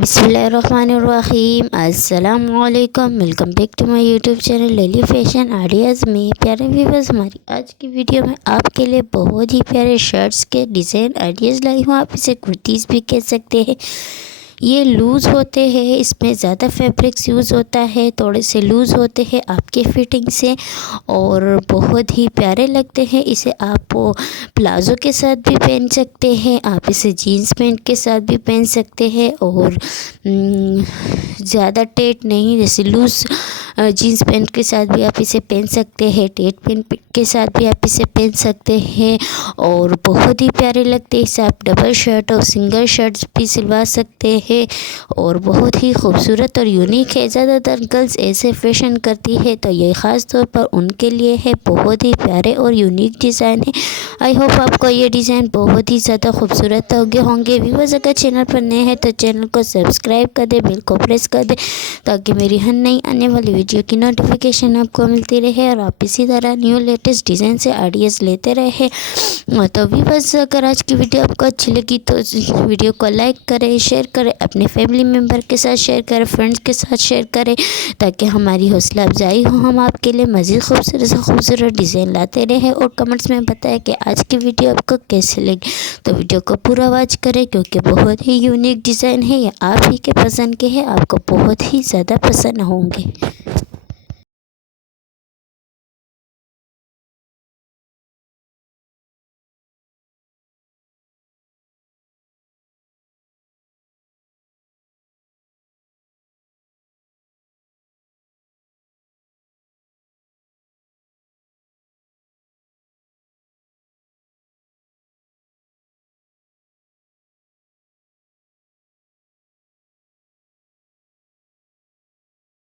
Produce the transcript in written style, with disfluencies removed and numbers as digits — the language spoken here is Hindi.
बिस्मिल्लाहिर्रहमानिर्रहीम। अस्सलामुअलैकुम। Welcome back to my YouTube channel daily fashion ideas में। प्यारे व्यूअर्स, हमारी आज की वीडियो में आपके लिए बहुत ही प्यारे शर्ट्स के डिज़ाइन आइडियाज़ लाई हूँ। आप इसे कुर्तीज़ भी कह सकते हैं। ये लूज़ होते हैं, इसमें ज़्यादा फैब्रिक्स यूज़ होता है, थोड़े से लूज़ होते हैं आपके फिटिंग से और बहुत ही प्यारे लगते हैं। इसे आप प्लाज़ो के साथ भी पहन सकते हैं, आप इसे जीन्स पैंट के साथ भी पहन सकते हैं और ज़्यादा टाइट नहीं, जैसे लूज़ जीन्स पैंट के साथ भी आप इसे पहन सकते हैं, टाइट पैंट के साथ भी आप इसे पहन सकते हैं और बहुत ही प्यारे लगते हैं। इसे आप डबल शर्ट और सिंगल शर्ट्स भी सिलवा सकते हैं और बहुत ही खूबसूरत और यूनिक है। ज़्यादातर गर्ल्स ऐसे फैशन करती है, तो ये ख़ास तौर पर उनके लिए है। बहुत ही प्यारे और यूनिक डिज़ाइन है। आई होप आपको ये डिज़ाइन बहुत ही ज़्यादा खूबसूरत होंगे। व्यूअर्स, अगर चैनल पर नए हैं तो चैनल को सब्सक्राइब कर दे, बेल को प्रेस कर दे ताकि मेरी हर नई आने वाली वीडियो की नोटिफिकेशन आपको मिलती रहे और आप इसी तरह न्यू लेटेस्ट डिज़ाइन से आइडियाज़ लेते रहे। तो व्यूअर्स, अगर आज की वीडियो आपको अच्छी लगी तो वीडियो को लाइक करें, शेयर करें, अपने फैमिली मेम्बर के साथ शेयर करें, फ्रेंड्स के साथ शेयर करें ताकि हमारी हौसला अफजाई हो, हम आपके लिए मज़ीद खूबसूरत से खूबसूरत डिज़ाइन लाते रहें। और कमेंट्स में बताएं कि आज की वीडियो आपको कैसे लगी। तो वीडियो को पूरा वॉच करें क्योंकि बहुत ही यूनिक डिज़ाइन है, ये आप ही के पसंद के हैं, आपको बहुत ही ज़्यादा पसंद होंगे।